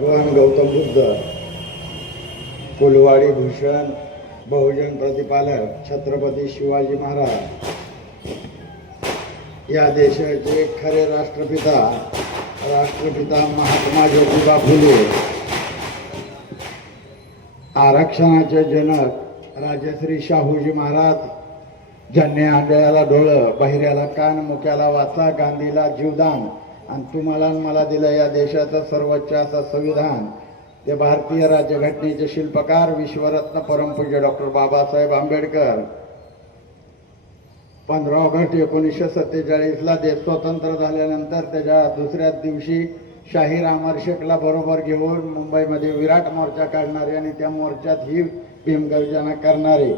भगवान गौतम बुद्ध, कुलवाडी भूषण, बहुजन प्रतिपालक छत्रपती शिवाजी महाराज या देशाचे खरे राष्ट्रपिता महात्मा ज्योतिबा फुले, आरक्षणाचे जनक राजश्री शाहूजी महाराज, ज्यांनी आंधळ्याला डोळं, बहिऱ्याला कान, मुक्याला वाचा, गांधीला जीवदान आणि तुम्हाला मला दिलं या देशाचं सर्वोच्च असं संविधान, ते भारतीय राज्यघटनेचे शिल्पकार विश्वरत्न परमपूज्य डॉक्टर बाबासाहेब आंबेडकर 15 ऑगस्ट 1947ला देश स्वतंत्र झाल्यानंतर त्याच्या दुसऱ्याच दिवशी शाहीर अमर शेखला बरोबर घेऊन मुंबईमध्ये विराट मोर्चा काढणारे आणि त्या मोर्चात ही भीमगर्जना करणारे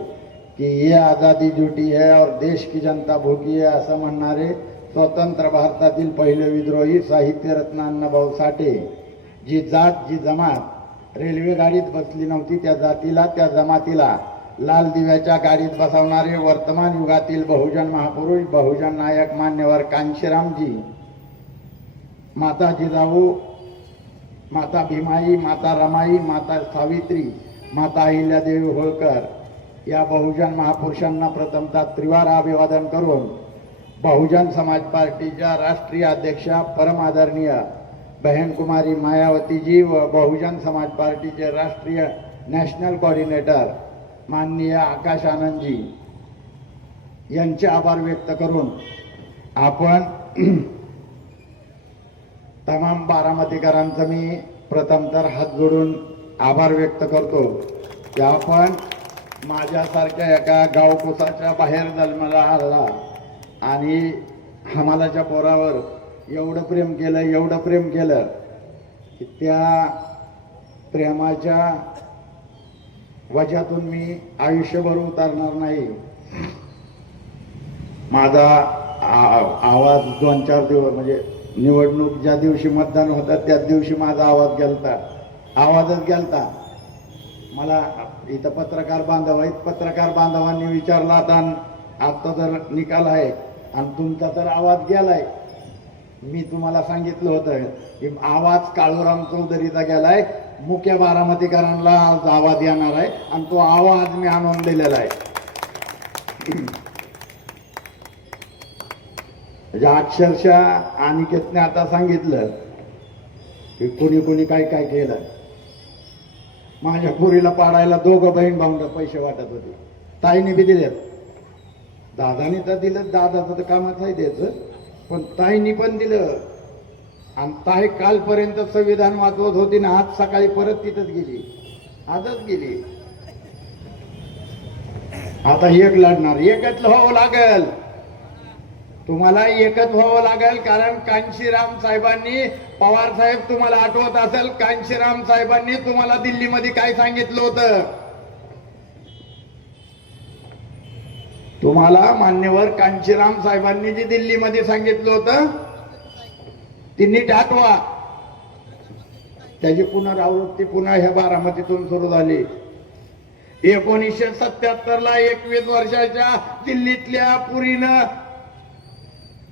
की ये आजादी झूठी है और देश की जनता भूखी है असं म्हणणारे स्वतंत्र भारतातील पहिले विद्रोही साहित्यरत्न अण्णाभाऊ साठे, जी जात जी जमात रेल्वे गाडीत बसली नव्हती त्या जातीला त्या जमातीला लाल दिव्याच्या गाडीत बसवणारे वर्तमान युगातील बहुजन महापुरुष, बहुजन नायक मान्यवर कांशीरामजी, माता जिजाऊ, माता भीमाई, माता रमाई, माता सावित्री, माता अहिल्यादेवी होळकर या बहुजन महापुरुषांना प्रथमतः त्रिवार अभिवादन करून बहुजन समाज पार्टीच्या राष्ट्रीय अध्यक्षा परम आदरणीय बहन कुमारी मायावतीजी व बहुजन समाज पार्टीचे राष्ट्रीय नॅशनल कोऑर्डिनेटर माननीय आकाश आनंदजी यांचे आभार व्यक्त करून आपण तमाम बारामतीकरांचा मी प्रथमतः हात जोडून आभार व्यक्त करतो की आपण माझ्यासारख्या एका गावकुसाच्या बाहेर जन्माला आला आणि हमालाच्या पोरावर एवढं प्रेम केलं की त्या प्रेमाच्या वजातून मी आयुष्यभर उतरणार नाही. माझा आवाज 2-4 दिवस म्हणजे निवडणूक ज्या दिवशी मतदान होतं त्याच दिवशी माझा आवाजच गेलता. मला इथं पत्रकार बांधवांनी विचारला आता जर निकाल आहे आणि तुमचा तर आवाज गेलाय, मी तुम्हाला सांगितलं होतं की आवाज काळूराम चौधरीचा गेलाय, मुख्य बारामतीकरांना आज आवाज येणार आहे आणि तो आवाज मी आणून दिलेला आहे. म्हणजे अक्षरशः अनिकेतने आता सांगितलं की कोणी काय केलं. माझ्या पुरीला पाडायला 2 बहीण भाऊंना पैसे वाटत होते, ताईने बी दिलेत. दादाने तर दिलं, दादाचं तर कामच आहे द्यायचं, पण ताईनी पण दिलं. आणि ताई कालपर्यंत संविधान वाचवत होती ना, आज सकाळी परत तिथंच गेली, आजच गेली. आता एक लढणार, एकच व्हावं लागेल, तुम्हाला एकच व्हावं लागेल. कारण कांशीराम साहेबांनी, पवार साहेब तुम्हाला आठवत असेल, कांशीराम साहेबांनी तुम्हाला दिल्लीमध्ये काय सांगितलं होतं. तुम्हाला मान्यवर कांशीराम साहेबांनी जे दिल्लीमध्ये सांगितलं होतं ती नीट आठवा. त्याची पुनरावृत्ती पुन्हा ह्या बारामतीतून सुरू झाली. 1977ला 21 वर्षाच्या दिल्लीतल्या पुरीनं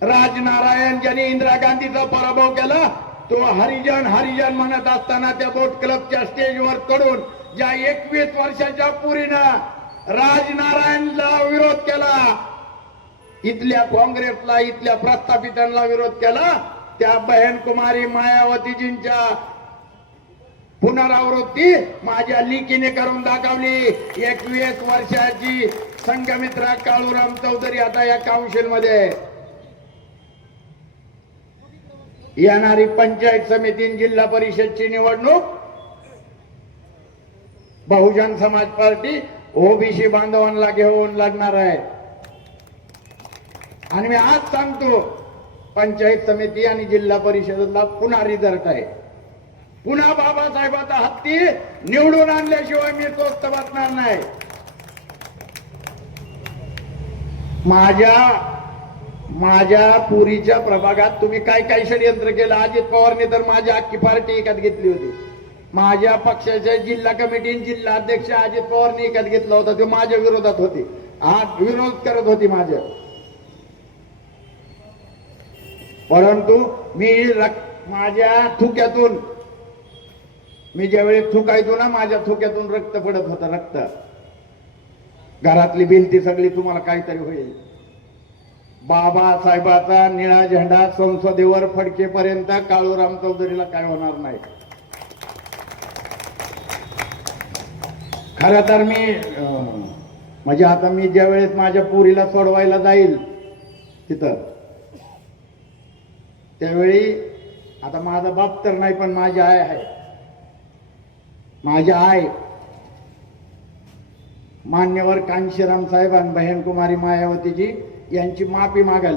राजनारायण ज्यांनी इंदिरा गांधीचा पराभव केला, तो हरिजन म्हणत असताना त्या बोट क्लबच्या स्टेजवर कडून ज्या 21 वर्षाच्या पुरीनं राजनारायणला विरोध केला, इथल्या काँग्रेसला, इथल्या प्रस्थापितांना विरोध केला, त्या बहन कुमारी मायावतीजींच्या पुनरावृत्ती माझ्या लिकीने करून दाखवली. 21 वर्षाची संघमित्रा काळूराम चौधरी आता या काउन्सिलमध्ये. येणारी पंचायत समिती, जिल्हा परिषदची निवडणूक बहुजन समाज पार्टी ओबीसी बांधवांना घेऊन लढणार आहे. आणि मी आज सांगतो, पंचायत समिती आणि जिल्हा परिषदेला पुन्हा रिझल्ट आहे. पुन्हा बाबासाहेबाचा हत्ती निवडून आणल्याशिवाय मी स्वस्त बसणार नाही. माझ्या पुरीच्या प्रभागात तुम्ही काय षडयंत्र केलं. अजित पवारने तर माझी अख्खी पार्टी एकात घेतली होती. माझ्या पक्षाच्या जिल्हा कमिटी, जिल्हा अध्यक्ष अजित पवारने एकात घेतला होता. तो माझ्या विरोधात होते, आज विरोध करत होती माझ्या. परंतु मी माझ्या थुक्यातून मी ज्यावेळी थुकायचो ना, माझ्या थुक्यातून रक्त पडत होतं, रक्त. घरातली भिंती सगळी तुम्हाला काहीतरी होईल. बाबासाहेबाचा निळा झेंडा संसदेवर फडकेपर्यंत काळूराम चौधरीला काय होणार नाही. खरं तर मी म्हणजे आता मी ज्या वेळेस माझ्या पुरीला सोडवायला जाईल तिथं, त्यावेळी आता माझा बाप तर नाही, पण माझी आई आहे. माझी आई मान्यवर कांशीराम साहेब आणि बहीण कुमारी मायावतीजी यांची माफी मागल.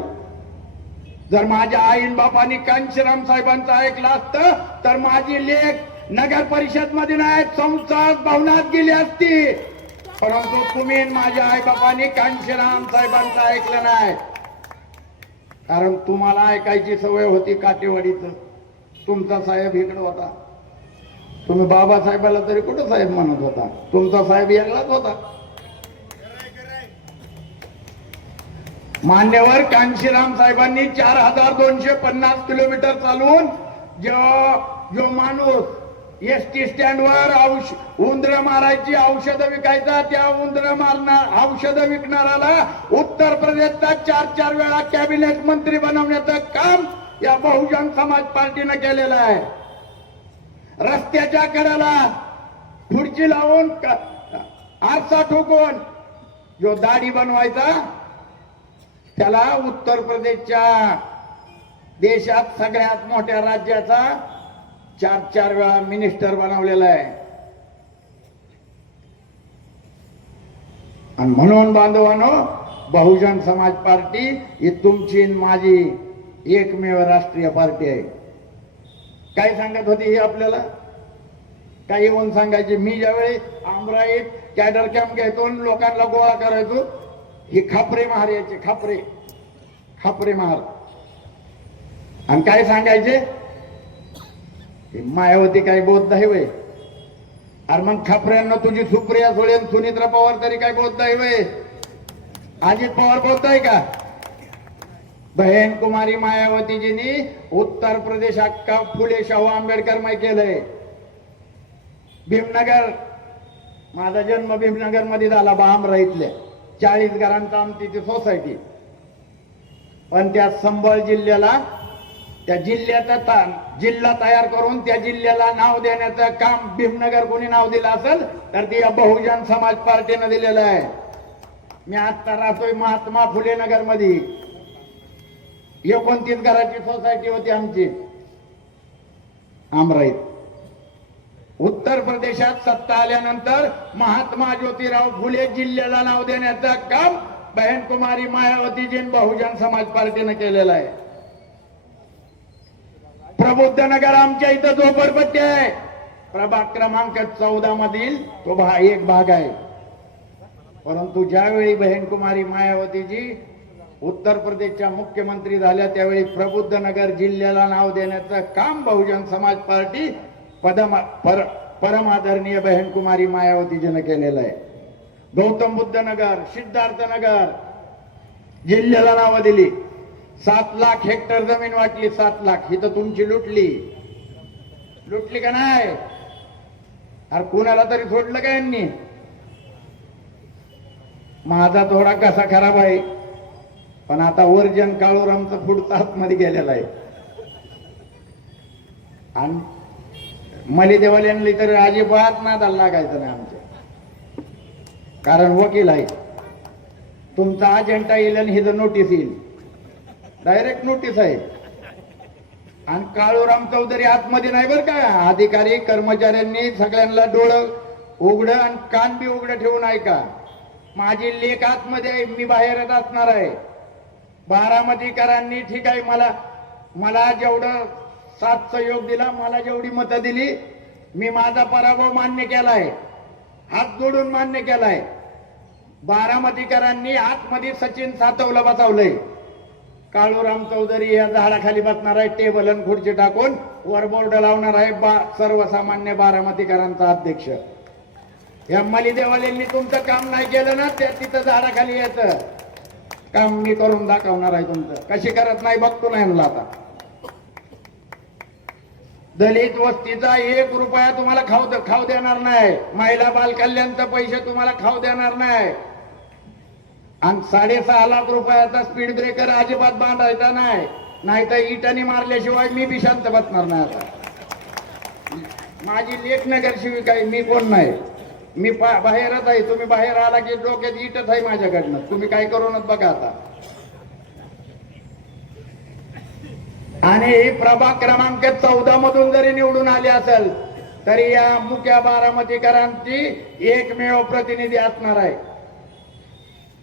जर माझ्या आईन बापांनी कांशीराम साहेबांचं ऐकलं असतं तर माझी लेख नगर परिषद मध्ये नाही, संसद भवनात गेली असती. परंतु तुम्ही माझ्या आई बापांनी कांशीराम साहेबांचं ऐकलं नाही, कारण तुम्हाला ऐकायची सवय होती काटेवाडीचं. तुमचा साहेब इकडे होता, तुम्ही बाबासाहेबाला तरी कुठं साहेब म्हणत होता, तुमचा साहेब वेगळाच होता. मान्यवर कांशीराम साहेबांनी 4250 किलोमीटर चालवून जो माणूस एसटी स्टँडवर उंदर मारायची औषधं विकायचा, त्या उंदर औषधं विकणाऱ्याला उत्तर प्रदेशचा 4 वेळा कॅबिनेट मंत्री बनवण्याचं काम या बहुजन समाज पार्टीनं केलेलं आहे. रस्त्याच्या कडेला खुर्ची लावून आरसा ठोकून जो दाढी बनवायचा त्याला उत्तर प्रदेशच्या देशात सगळ्यात मोठ्या राज्याचा 4 वेळा मिनिस्टर बनवलेला आहे. आणि म्हणून बांधवांनो, बहुजन समाज पार्टी ही तुमची माझी एकमेव राष्ट्रीय पार्टी आहे. काय सांगत होती ही आपल्याला, काही येऊन सांगायची. मी ज्यावेळी आमराईत कॅडर कॅम्प घ्यायचो, लोकांना गोळा करायचो, ही खापरे महार यायचे, खापरे महार. आणि काय सांगायचे, मायावती काय बौद्ध आहे वय. अरे मग खापऱ्यांना तुझी सुप्रिया सुळे, सुनित्रा पवार तरी काय बौद्ध आहे वय. अजित पवार बौद्ध आहे का. बहीण कुमारी मायावतीजींनी उत्तर प्रदेश अख्खा फुले शाहू आंबेडकरमय केलंय. भीमनगर, माझा जन्म भीमनगर मध्ये झाला, बामराईतल्या 40 घरांचा आमची ती सोसायटी. पण त्या संबळ जिल्ह्याला, त्या जिल्ह्याचा जिल्हा तयार करून त्या जिल्ह्याला नाव देण्याचं काम भीमनगर कोणी नाव दिलं असेल तर ती बहुजन समाज पार्टीनं दिलेलं आहे. मी आता राहतोय महात्मा फुले नगर मध्ये, 29 घराची सोसायटी होती आमची आमराईत. उत्तर प्रदेशात सत्ता आल्यानंतर महात्मा ज्योतिराव फुले जिल्ह्याला नाव देण्याचं काम बहीण कुमारी मायावतीजी बहुजन समाज पार्टीनं केलेलं आहे. प्रबुद्ध नगर आमच्या इथं झोपडपट्टी आहे, प्रभाग क्रमांक 14 मधील तो एक भाग आहे. परंतु ज्यावेळी बहीण कुमारी मायावतीजी उत्तर प्रदेशच्या मुख्यमंत्री झाल्या त्यावेळी प्रबुद्ध नगर जिल्ह्याला नाव देण्याचं काम बहुजन समाज पार्टी परम आदरणीय बहीण कुमारी मायावतीजीनं केलेलं आहे. गौतम बुद्ध नगर, सिद्धार्थ नगर जिल्ह्याला नावं दिली. 7 लाख हेक्टर जमीन वाटली, 7 लाख. ही तर तुमची लुटली का नाही. अरे कुणाला तरी सोडलं का यांनी. माझा थोडा कसा खराब आहे, पण आता वर्जन काळूरामचं पुढचं आतमध्ये गेलेलं आहे. आणि मलिदेवाल यांनी तर अजिबात नादाला लागायचं नाही आमच्या, कारण वकील आहे. तुमचा अजेंडा येईल आणि ही जर नोटीस येईल, डायरेक्ट नोटीस आहे. आणि काळूराम चौधरी आतमध्ये नाही बरं का. अधिकारी कर्मचाऱ्यांनी सगळ्यांना डोळं उघडं आणि कान बी उघडं ठेवून ऐका. माझी लेख आतमध्ये आहे, मी बाहेरच असणार आहे. बारामतीकरांनी ठीक आहे, मला जेवढं साथ सहयोग दिला, मला जेवढी मतं दिली, मी माझा पराभव मान्य केलाय, हात जोडून मान्य केलाय. बारामतीकरांनी आतमध्ये सचिन सातवला बसवलंय. काळूराम चौधरी या झाडाखाली बसणार आहे, टेबल आणि खुर्ची टाकून वर बोर्ड लावणार आहे, सर्वसामान्य बारामतीकरांचा अध्यक्ष. या मलिदेवाल्यांनी तुमचं काम नाही केलं ना, त्या तिथं झाडाखाली यायचं काम मी करून दाखवणार आहे तुमचं. कशी करत नाही बघतो नाही म्हणलं आता. दलित वस्तीचा 1 रुपया तुम्हाला खाऊ देणार नाही. महिला बाल कल्याणचे पैसे तुम्हाला खाऊ देणार नाही. आणि 6.5 लाख रुपयाचा स्पीड ब्रेकर अजिबात बांधायचा नाही, नाहीतर इटाने मारल्याशिवाय मी बी शांत बसणार नाही. आता माझी लेख नगर शिविका आहे, मी कोण नाही, मी बाहेरच आहे. तुम्ही बाहेर आला की डोक्यात इटच आहे माझ्याकडनं, तुम्ही काय करूनच बघा आता. आणि प्रभाग क्रमांक 14 मधून जरी निवडून आले असेल तरी या मुख्य बारामतीकरांची एकमेव प्रतिनिधी असणार आहे.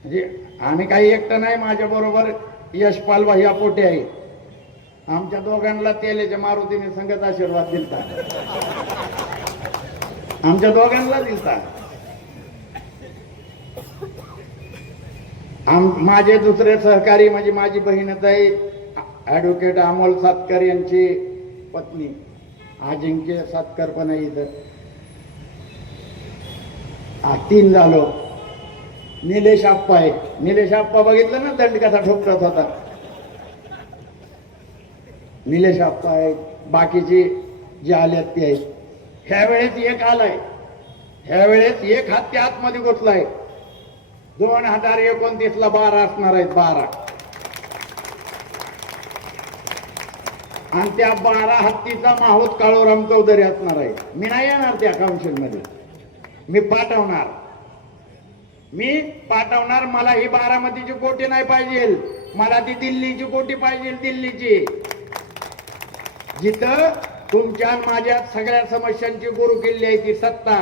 म्हणजे आम्ही काही एकटं नाही, माझ्या बरोबर यशपाल भैया पोटे आहे. आमच्या दोघांना तेलेच्या मारुतीने संगत आशीर्वाद दिलता, आमच्या दोघांना दिलता. माझे दुसरे सहकारी म्हणजे माझी बहीणच आहे, ऍडव्होकेट अमोल सातकर यांची पत्नी अजिंक्य सातकर पण आहे इथं. 3 झालो. निलेश आप्पा आहे. निलेश आप्पा बघितलं ना दंड कसा ठोकत होता. निलेश आप्पा आहे. बाकीची जे आल्यात ते आहेत. ह्या वेळेस एक आलाय, ह्या वेळेस एक हत्ती आतमध्ये घुसलाय. 2029 ला 12 असणार आहेत, 12. आणि त्या 12 हत्तीचा माहूत काळूराम चौधरी असणार आहे. मी नाही येणार त्या काउन्सिल मध्ये, मी पाठवणार. मला ही बारामतीची कोटी नाही पाहिजे, मला ती दिल्लीची कोटी पाहिजे. दिल्लीची, जिथं तुमच्या माझ्या सगळ्या समस्यांची गुरुकिल्ली आहे ती सत्ता.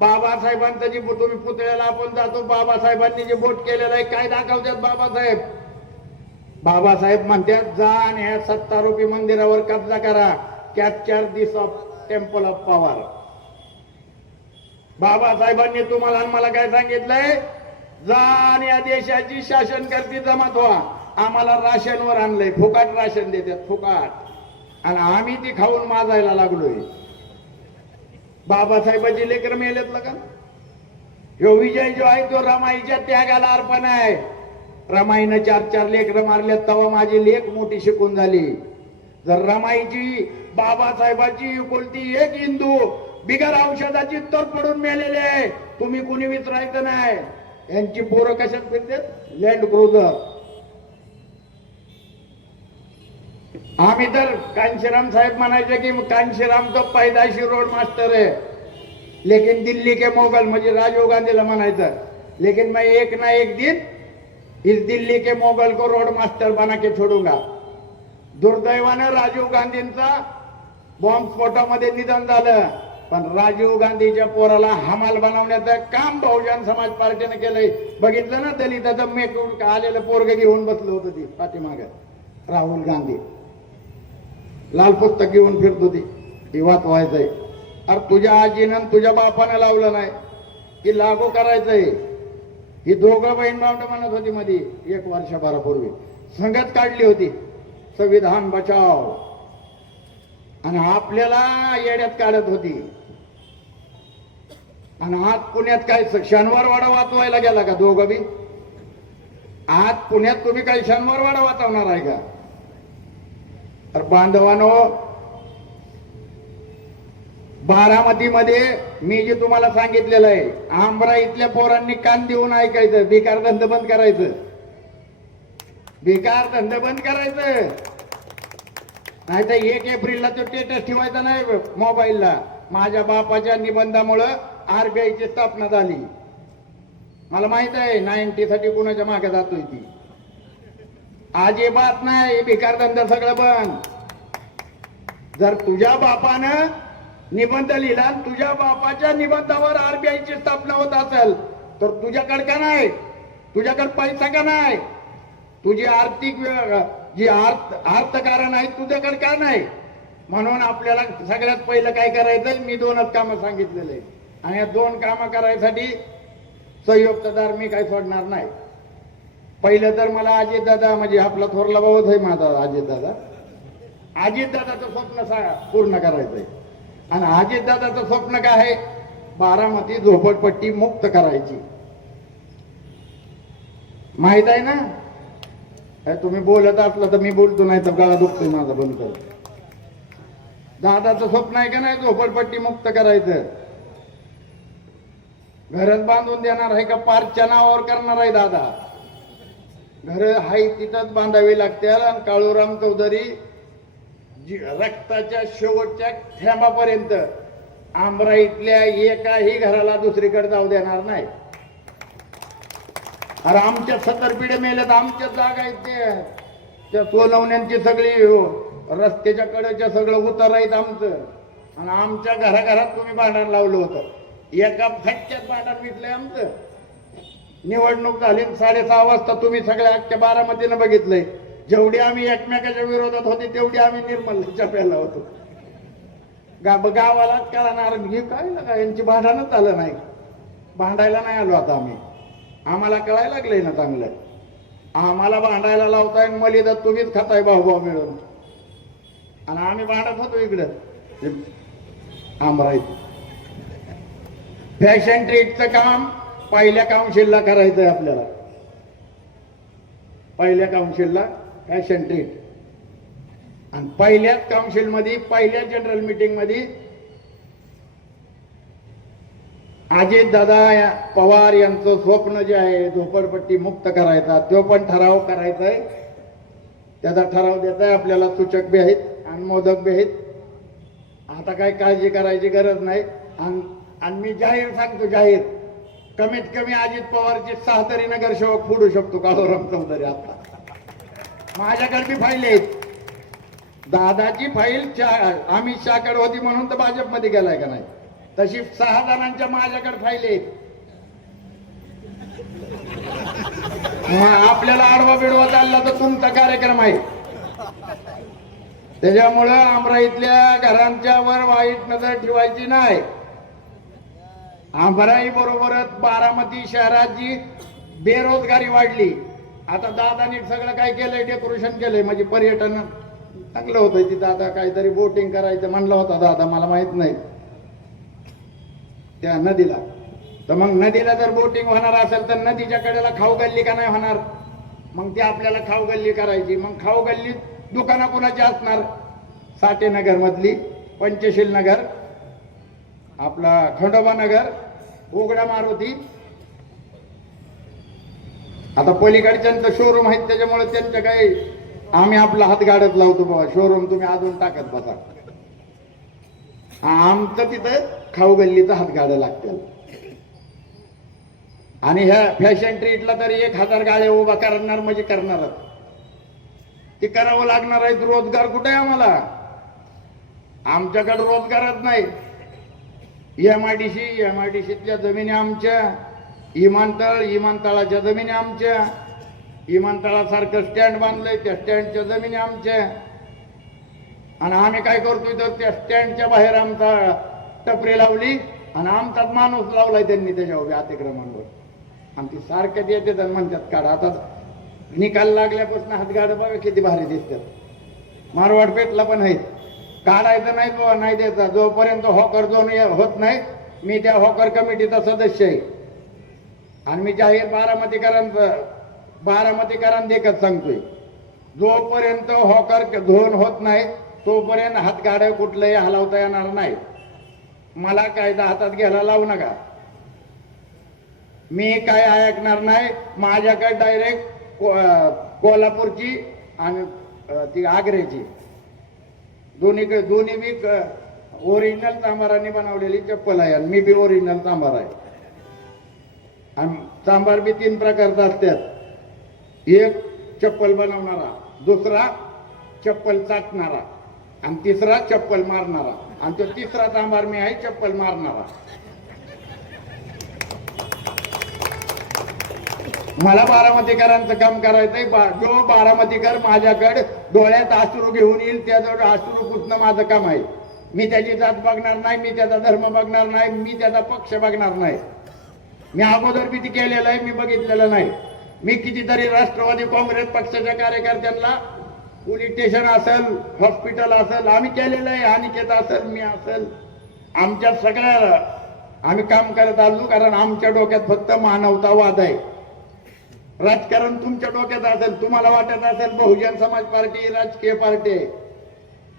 बाबासाहेबांचं जी तुम्ही पुतळ्याला आपण जातो, बाबासाहेबांनी जे बोट केलेलं आहे, काय दाखवतात बाबासाहेब? बाबासाहेब म्हणतात जा आणि ह्या सत्तारूपी मंदिरावर कब्जा करा. Capture this of temple of power. बाबासाहेबांनी तुम्हाला आणि मला काय सांगितलंय? जा आणि या देशाची शासन करती जमात व्हा. आम्हाला राशनवर आणलंय, फुकाट राशन देतात, फुकाट. आणि आम्ही ती खाऊन माजायला लागलोय. बाबासाहेबांची लेकर मेलेत का? ह्यो विजय जो आहे तो रमाईच्या त्यागाला अर्पण आहे. रमाईनं 4 लेकरं मारल्यात तेव्हा माझी लेख मोठी शिकून झाली. जर रमाईची बाबासाहेबाची एकुलती एक हिंदू बिगर औषधाची तर पडून मेलेले आहे, तुम्ही कुणी विचारायचं नाही. यांची पोरं कशात फिरतात? Land cruiser. आम्ही तर कांशीराम साहेब म्हणायचे की कांशीराम तो पैदाशी रोड मास्टर है, लेकिन दिल्ली के मोगल म्हणजे राजीव गांधीला म्हणायचं, लेकिन मैं एक ना एक दिन इस दिल्ली के मोगल को रोड मास्टर बना के छोडूंगा. दुर्दैवानं राजीव गांधींचा बॉम्ब स्फोटामध्ये निधन झालं, पण राजीव गांधीच्या पोराला हमाल बनवण्याचं काम बहुजन समाज पार्टीने केलंय. बघितलं ना दलिताचं मेकून आलेलं पोरग घेऊन बसलं होतं ती पाठीमाग राहुल गांधी. लाल पुस्तक घेऊन फिरत होती, ही वाचवायचंय. अरे तुझ्या आजीनं तुझ्या बापानं लावलं नाही की लागू करायचंय. ही दोघं बहीण भावंड म्हणत होती मध्ये 1 वर्षभरापूर्वी संगत काढली होती, संविधान बचाव, आणि आपल्याला येड्यात काढत होती. आणि आज पुण्यात काय शनिवारवाडा वाचवायला गेला का दोघं बी? आज पुण्यात तुम्ही काही शनिवारवाडा वाचवणार आहे का? तर बांधवानो, बारामतीमध्ये मी जे तुम्हाला सांगितलेलं आहे, आंबरा इथल्या पोरांनी कान देऊन ऐकायचं. बेकार धंदा बंद करायचं, बेकार धंदा बंद करायचं. नाही तर 1 एप्रिलला तो स्टेटस ठेवायचा नाही मोबाईलला. माझ्या बापाच्या निबंधामुळं आरबीआयची स्थापना झाली. मला माहित आहे 90 साठी कुणाच्या मागे जातोय ती. अजिबात नाही, बेकार धंदा सगळं बंद. जर तुझ्या बापानं निबंध लिहिला, तुझ्या बापाच्या निबंधावर आरबीआयची स्थापना होत असेल तर तुझ्याकडे का नाही? तुझ्याकडे पैसा का नाही? तुझी आर्थिक जी अर्थकारण आहे तुझ्याकडे का नाही? म्हणून आपल्याला सगळ्यात पहिलं काय करायचं? मी 2च कामं सांगितलेले आहे, आणि या 2 कामं करायसाठी संयुक्तदार मी काही सोडणार नाही. पहिलं तर मला अजितदादा म्हणजे आपला थोरला भाऊच आहे माझा अजितदादा. अजितदादाचं स्वप्न पूर्ण करायचंय. आणि अजितदादाचं स्वप्न काय आहे? बारामती झोपडपट्टी मुक्त करायची. माहित आहे ना? तुम्ही बोलत असला तर मी बोलतो, नाही तर गळा दुखतोय माझा, बंद कर. दादाचं स्वप्न आहे का नाही झोपडपट्टी मुक्त करायचं? घरच बांधून देणार आहे का पारच्या नावावर करणार आहे दादा? घर हाय तिथंच बांधावी लागतील. आणि काळूराम चौधरी रक्ताच्या शेवटच्या थेंबापर्यंत आमराईतल्या एकाही घराला दुसरीकडे जाऊ देणार नाही. अरे आमच्या 70 पिढे मेल्यात, आमच्या जागा आहेत त्या सोलवण्यांची सगळी रस्त्याच्या कडेच्या सगळं उतार आहेत आमचं. आणि आमच्या घराघरात तुम्ही भांडण लावलं होतं. एका फटक्यात भांडण मिटलंय आमचं. निवडणूक झाली 6:30 वाजता तुम्ही सगळ्या अख्ख्या बारामतीनं बघितलंय. जेवढी आम्ही एकमेकाच्या विरोधात होते तेवढी आम्ही निर्मलच्या प्याला होतो. गावाला कळणार हे काय ना काय यांची भांडणच झालं नाही. भांडायला नाही आलो आता आम्ही. आम्हाला कळायला लागलंय ना चांगलं. आम्हाला भांडायला लावताय मलिदा तुम्हीच खाताय भाऊ मिळून. आणि आम्ही भांडत होतो इकडं आमराईत. फॅशन ट्रीटचं काम पहिल्या काउन्सिलला करायचंय आपल्याला. पहिल्या काउन्सिलला फॅशन ट्रीट. आणि पहिल्याच काउन्सिल मध्ये पहिल्या जनरल मीटिंग मध्ये अजित दादा पवार यांचं स्वप्न जे आहे झोपडपट्टी मुक्त करायचा, तो पण ठराव करायचा आहे. त्याचा ठराव देत आहे आपल्याला. सूचक बी आहेत आणि मोदक बी आहेत. आता काय काळजी करायची गरज नाही. आणि मी जाहीर सांगतो, जाहीर कमीत कमी अजित पवारची 6 तरी नगरसेवक फोडू शकतो काळूराम चौधरी. आता माझ्याकडे बी फाईल आहेत. दादाची फाईल अमित शहाकडे होती म्हणून तर भाजपमध्ये गेलाय का नाही, तशी 6 जणांच्या माझ्याकडे फाईल आहेत. आपल्याला आडवा बिडवा चालला तर तुमचा कार्यक्रम आहे. त्याच्यामुळं आमराईतल्या घरांच्या वर वाईट नजर ठेवायची नाही. आमराई बरोबरच बारामती शहरात जी बेरोजगारी वाढली. आता दादानी सगळं काय केलंय, डेकोरेशन केलंय. म्हणजे पर्यटन चांगलं होतं तिथं. आता काहीतरी बोटिंग करायचं म्हणलं होता दादा, मला माहित नाही, त्या नदीला. तर मग नदीला जर बोटिंग होणार असेल तर नदीच्या कडेला खाऊ गल्ली का नाही होणार? मग ती आपल्याला खाऊ गल्ली करायची. मग खाऊ गल्लीत दुकानं कुणाची असणार? साठेनगर मधली, पंचशील नगर, आपला खंडोबा नगर, उघडा मारुती. आता पलीकडच्यांचं शोरूम आहेत त्याच्यामुळे त्यांच्या काही आम्ही आपला हात गाडत लावतो बाबा, शोरूम तुम्ही अजून टाकत बसा. आमचं तिथं खाऊ गल्लीचा हात गाड्या लागतील. आणि ह्या फॅशन ट्रीटला तरी 1000 गाड्या उभा करणार म्हणजे करणारच. ते करावं लागणार आहे. रोजगार कुठे आहे आम्हाला? आमच्याकडे रोजगारच नाही. एमआयडीसीतल्या जमिनी आमच्या, विमानतळाच्या जमिनी आमच्या, विमानतळासारखं स्टँड बांधलंय त्या स्टँडच्या जमिनी आमच्या. आणि आम्ही काय करतोय तर त्या स्टँडच्या बाहेर आमचा टपरी लावली आणि आमचाच माणूस लावलाय त्यांनी त्याच्यावर अतिक्रमणावर. आणि ती सारख्यात येते आणि म्हणतात काढा. आता निकाल लागल्यापासून हातगाडं बघा किती भारी दिसतात. मारवाड पेटला पण आहेत. काढायचं नाही बाबा, नाही द्यायचा. जोपर्यंत हॉकर झोन होत नाही, मी त्या हॉकर कमिटीचा सदस्य आहे. आणि मी जाहीर बारामतीकरांना देखत सांगतोय, जोपर्यंत हॉकर झोन होत नाही तोपर्यंत हातगाडं कुठलंही हलवता येणार नाही. मला कायदा हातात घ्यायला लावू नका. मी काय ऐकणार नाही. माझ्याकडे डायरेक्ट कोल्हापूरची आणि ती आग्र्याची दोन्ही बी ओरिजिनल चांभारांनी बनवलेली चप्पल आहे. आणि मी बी ओरिजिनल चांभार आहे. आणि चांभार बी 3 प्रकारचा असतात. एक चप्पल बनवणारा, दुसरा चप्पल चाटणारा, आणि तिसरा चप्पल मारणारा. आणि तो तिसरा चांभार मी आहे, चप्पल मारणारा. मला बारामतीकरांचं काम करायचंय. जो बारामतीकर माझ्याकडे डोळ्यात अश्रू घेऊन येईल त्याजवळ अश्रू पुसणं माझं काम आहे. मी त्याची जात बघणार नाही, मी त्याचा धर्म बघणार नाही, मी त्याचा पक्ष बघणार नाही. मी अगोदर बी ती केलेलं आहे, मी बघितलेलं नाही. मी कितीतरी राष्ट्रवादी काँग्रेस पक्षाच्या कार्यकर्त्यांना पोलीस स्टेशन असेल, हॉस्पिटल असेल, आम्ही केलेलं आहे. अनिकेत असेल, मी असेल, आमच्या सगळ्या आम्ही काम करत आलो. कारण आमच्या डोक्यात फक्त मानवतावाद आहे. राजकारण तुमच्या डोक्यात असेल, तुम्हाला वाटत असेल बहुजन समाज पार्टी राजकीय पार्टी आहे.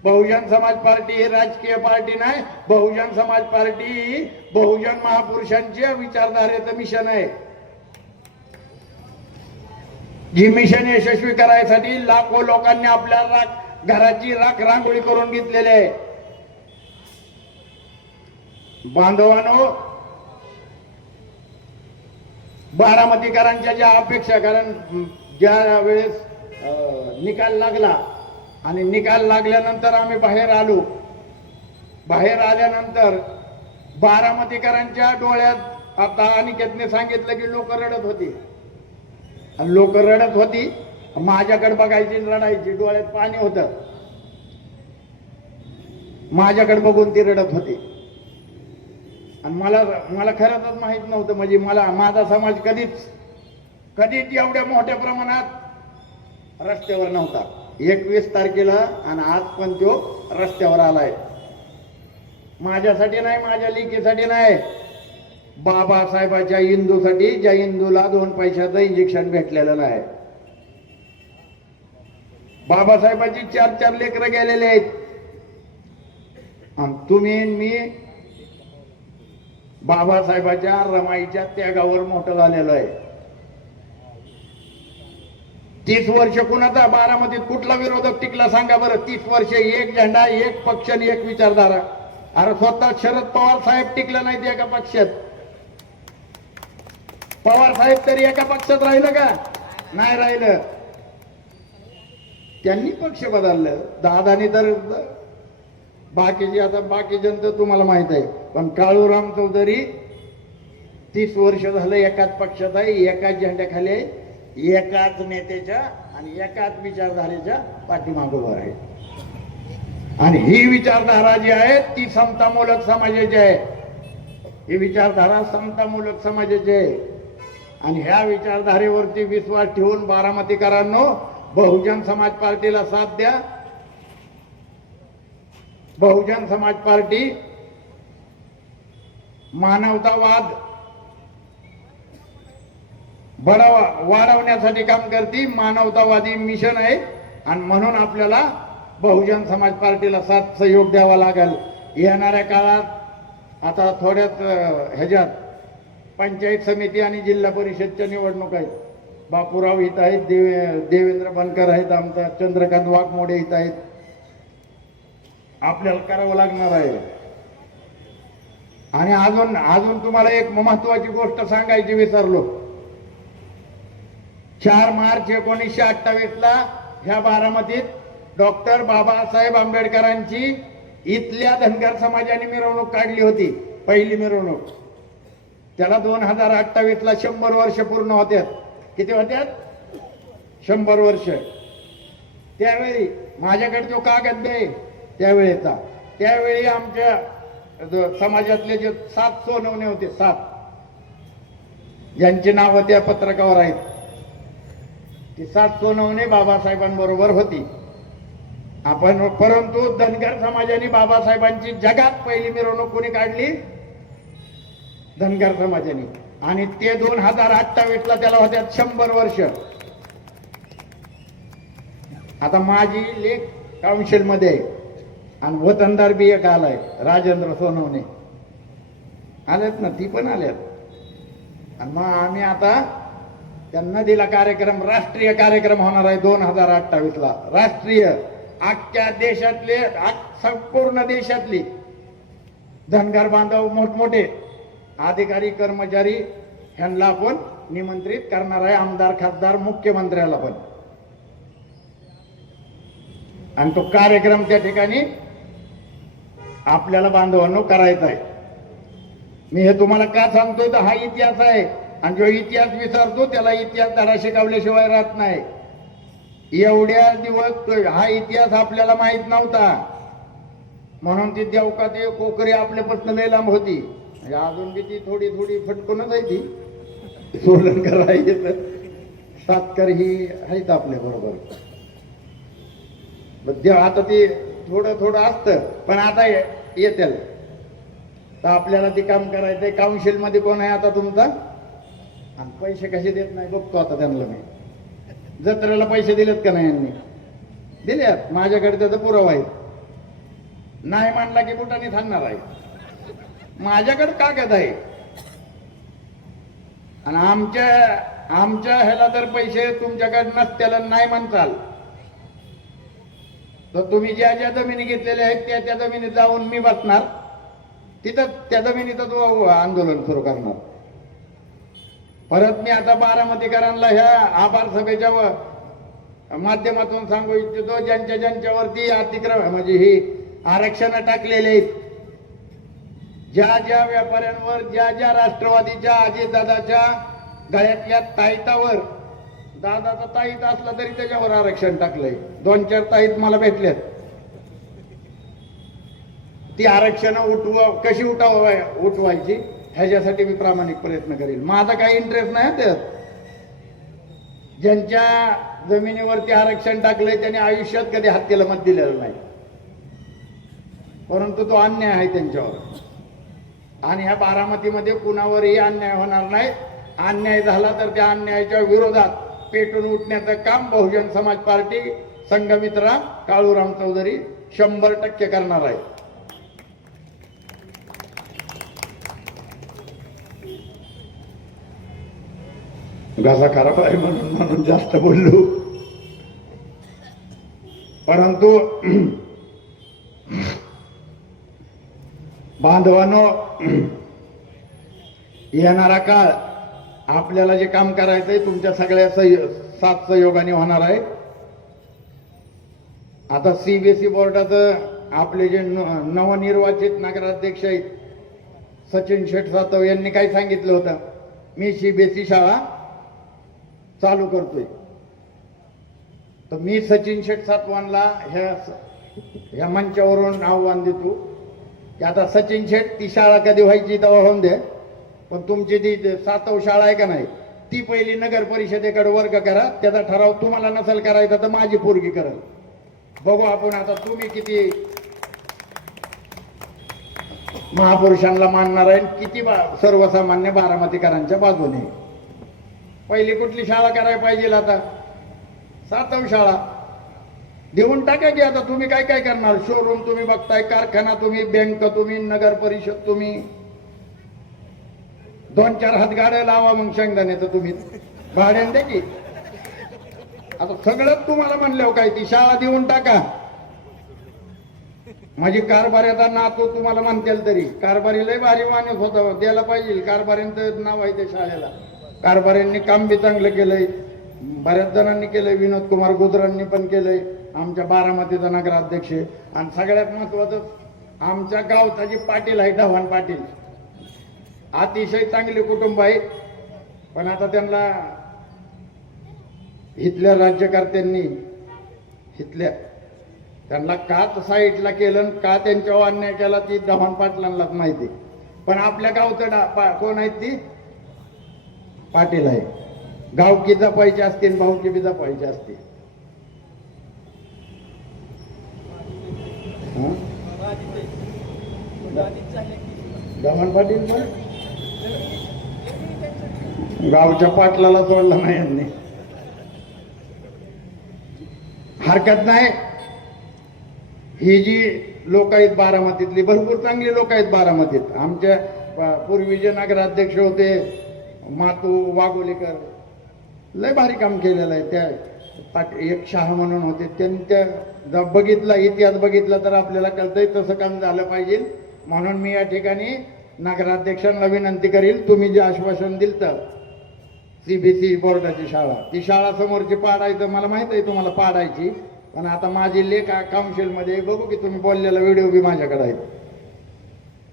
बहुजन समाज पार्टी ही राजकीय पार्टी नाही. बहुजन समाज पार्टी ही बहुजन महापुरुषांच्या विचारधारेचं मिशन आहे. जी मिशन यशस्वी करायसाठी लाखो लोकांनी आपल्या घराची रांगोळी करून घेतलेली आहे. बांधवांनो, बारामतीकरांच्या ज्या अपेक्षा, कारण ज्या वेळेस निकाल लागला आणि निकाल लागल्यानंतर आम्ही बाहेर आलो, बाहेर आल्यानंतर बारामतीकरांच्या डोळ्यात आता अनिकेतने सांगितलं की लोक रडत होती, लोक रडत होती, माझ्याकडे बघायची, रडायची, डोळ्यात पाणी होतं, माझ्याकडे बघून ती रडत होती. आणि मला खरंच माहित नव्हतं, म्हणजे माझा समाज कधीच एवढ्या मोठ्या प्रमाणात रस्त्यावर नव्हता. 21 तारखेला आणि आज पण तो रस्त्यावर आलाय. माझ्यासाठी नाही, माझ्या लेकीसाठी नाही, बाबासाहेबाच्या इंदूसाठी, ज्या इंदूला 2 पैशाचं इंजेक्शन भेटलेलं नाही. बाबासाहेबांची 4 लेकरं गेलेले आहेत. आणि तुम्ही मी बाबासाहेबाच्या रमाईच्या त्यागावर मोठं झालेलं आहे. 30 वर्ष कुणाचा बारामतीत कुठला विरोधक टिकला सांगा बरं? 30 वर्ष एक झेंडा, एक पक्ष आणि एक विचारधारा. अरे स्वतः शरद पवार साहेब टिकलं नाहीत एका पक्षात. पवार साहेब तरी एका पक्षात राहिलं का? नाही राहिलं. त्यांनी पक्ष बदललं. दादानी तर बाकीची, आता बाकी जनता तुम्हाला माहित आहे, पण काळूराम चौधरी 30 वर्ष झालं एकाच पक्षात आहे, एकाच झेंड्याखाली आहे, एकाच नेत्याच्या आणि एकाच विचारधारेच्या पाठीमागे उभा आहे. आणि ही विचारधारा जी आहे ती समतामूलक समाजाची आहे. ही विचारधारा समतामूलक समाजाची आहे. आणि ह्या विचारधारेवरती विश्वास ठेवून बारामतीकरांनो, बहुजन समाज पार्टीला साथ द्या. बहुजन समाज पार्टी मानवतावाद वाढवण्यासाठी काम करते. मानवतावादी मिशन आहे. आणि म्हणून आपल्याला बहुजन समाज पार्टीला साथ सहयोग द्यावा लागेल. येणाऱ्या काळात आता थोड्याच ह्याच्यात पंचायत समिती आणि जिल्हा परिषदच्या निवडणूक आहेत. बापूराव इथं आहेत, देवेंद्र बनकर आहेत, आमचा चंद्रकांत वाघमोडे इथं आहेत. आपल्याला करावं लागणार आहे. आणि अजून तुम्हाला एक महत्वाची गोष्ट सांगायची विसरलो. 4 मार्च 1928 ला ह्या बारामतीत डॉक्टर बाबासाहेब आंबेडकरांची इथल्या धनगर समाजाने मिरवणूक काढली होती, पहिली मिरवणूक. त्याला 2028 ला 100 वर्ष पूर्ण होत्यात. किती होत्यात? 100 वर्ष. त्यावेळी माझ्याकडे तो कागद आहे त्यावेळेचा. त्यावेळी आमच्या समाजातले जे 7 सोनवणे होते, 7, ज्यांची नावं त्या पत्रकावर आहेत, ती 7 सोनवणे बाबासाहेबांबरोबर होती. परंतु धनगर समाजाने बाबासाहेबांची जगात पहिली मिरवणूक कोणी काढली? धनगर समाजाने. आणि ते 2028 ला त्याला होत्या 100 वर्ष. आता माझी लेख काउन्सिल मध्ये आणि वतनदार बी एक आलाय, राजेंद्र सोनवणे आलेत ना, ती पण आल्यात. आणि मग आम्ही आता त्यांना दिला कार्यक्रम, राष्ट्रीय कार्यक्रम होणार आहे 2028 ला. राष्ट्रीय, अख्ख्या देशातले, संपूर्ण देशातली धनगर बांधव, मोठमोठे अधिकारी कर्मचारी ह्यांना आपण निमंत्रित करणार आहे, आमदार खासदार मुख्यमंत्र्याला पण. आणि तो कार्यक्रम त्या ठिकाणी आपल्याला बांधवांनो करायचा आहे. मी हे तुम्हाला का सांगतोय तर हा इतिहास आहे. आणि जो इतिहास विसरतो त्याला इतिहास धडा शिकवल्याशिवाय राहत नाही. एवढ्या दिवस हा इतिहास आपल्याला माहित नव्हता, म्हणून ती देवका ते कोकरी आपल्यापासून लय लांब होती. म्हणजे अजून बी ती थोडी फटकूनच आहे. ती सोलनकर आहे, सातकर ही आहेत आपल्या बरोबर. आता ती थोडं असतं, पण आता येतील. तर आपल्याला ते काम करायचंय. काउन्सिल मध्ये कोण आहे आता तुमचा? आणि पैसे कसे देत नाही बघतो आता त्यांना. मी जत्रेला पैसे दिलेत का नाही? यांनी दिल्यात, माझ्याकडे त्याचा पुरावा आहे. नाही मानला की बुटाने थांबणार आहे. माझ्याकडे कागद आहे. आणि आमच्या ह्याला जर पैसे तुमच्याकडे नसत्याला नाही म्हणताल तर तुम्ही ज्या ज्या जमिनी घेतलेल्या आहेत त्या त्या जमिनीत जाऊन मी बसणार तिथं, त्या जमिनीतच आंदोलन सुरू करणार. परत मी आता बारामतीकरांना ह्या आभार सभेच्या माध्यमातून सांगू इच्छितो, ज्यांच्यावरती अतिक्रमण म्हणजे ही आरक्षण टाकलेले आहेत, ज्या ज्या व्यापाऱ्यांवर, ज्या ज्या राष्ट्रवादीच्या अजितदादाच्या गळ्यातल्या ताईतावर, दादाचा ताईत असला तरी त्याच्यावर आरक्षण टाकलंय. 2-4 ताईत मला भेटल्यात. ती आरक्षण कशी उठवायची ह्याच्यासाठी मी प्रामाणिक प्रयत्न करेल. माझा काही इंटरेस्ट नाही त्यात. ज्यांच्या जमिनीवरती आरक्षण टाकलंय त्याने आयुष्यात कधी हत्येला मत दिलेलं नाही, परंतु तो अन्याय आहे त्यांच्यावर. आणि ह्या बारामतीमध्ये कुणावरही अन्याय होणार नाही. अन्याय झाला तर त्या अन्यायाच्या विरोधात पेटून उठण्याचं काम बहुजन समाज पार्टी संघमित्रा काळूराम चौधरी 100% करणार आहे. घासा खराब आहे म्हणून जास्त बोललो, परंतु बांधवांनो, येणारा काळ आपल्याला जे काम करायचंय तुमच्या सगळ्या साथ सहयोगाने होणार आहे. आता सीबीएसई बोर्डाचं आपले जे नवनिर्वाचित नगराध्यक्ष आहेत सचिन शेठ सातव यांनी काय सांगितलं होतं, मी सीबीएसई शाळा चालू करतोय. तर मी सचिन शेठ सातवांना ह्या मंचावरून आव्हान देतो की आता सचिन शेठ ती शाळा कधी व्हायची तेव्हा होऊन दे, पण तुमची ती सातव शाळा आहे का नाही ती पहिली नगर परिषदेकडे वर्ग करा. त्याचा ठराव तुम्हाला नसेल करायचा तर माझी पोरगी करेल. बघू आपण आता तुम्ही किती महापुरुषांना मानणार आहे, किती सर्वसामान्य बारामतीकरांच्या बाजूने. पहिली कुठली शाळा करायला पाहिजे, आता सातव शाळा देऊन टाका की. आता तुम्ही काय काय करणार, शोरूम तुम्ही बघताय, कारखाना तुम्ही, बँक तुम्ही, नगर परिषद तुम्ही, 2-4 हात गाड्या लावा मग शेंगदाण्याचं तुम्ही भाड्याने द्या की. आता सगळंच तुम्हाला म्हणल्यावर काय, ती शाळा देऊन टाका. माझी कारभाऱ्याचा नातू तुम्हाला म्हणतील तरी कारभारी लय भारी माणूस होता, द्यायला पाहिजे. कारभाऱ्यांचं नाव आहे त्या शाळेला. कारभाऱ्यांनी काम बी चांगलं केलंय, बऱ्याच जणांनी केलंय, विनोद कुमार गुजरांनी पण केलंय, आमच्या बारामतीचा नगराध्यक्ष. आणि सगळ्यात महत्वाचं आमच्या गावचा जी पाटील आहे ढवाण पाटील, अतिशय चांगले कुटुंब आहे. पण आता त्यांना इथल्या राज्यकर्त्यांनी त्यांना का साईडला केलं, का त्यांच्यावर अन्याय केला ती ढवाण पाटलांनाच माहिती. पण आपल्या गावचं कोण आहेत ती पाटील आहे. गावकी जपायची असते आणि भाऊकी बी जपायची असते. ढवाण पाटील पण गावच्या पाटलाला सोडला नाही यांनी. हरकत नाही. ही जी लोक आहेत बारामतीतली, भरपूर चांगली लोक आहेत बारामतीत. आमच्या पूर्वी जे नगराध्यक्ष होते मातू वाघोलीकर, लय भारी काम केलेलं आहे. त्या एक शाह म्हणून होते, त्यांच्या बघितला इतिहास बघितला तर आपल्याला कळतंय तसं काम झालं पाहिजे. म्हणून मी या ठिकाणी नगराध्यक्षांना विनंती करील, तुम्ही जे आश्वासन दिलं तर सीबीएसई बोर्डाची शाळा, ती शाळा समोरची पाडायचं मला माहित आहे तुम्हाला पाडायची. पण आता माझी लेख काउन्सिलमध्ये बघू की तुम्ही बोललेला व्हिडिओ बी माझ्याकडे आहे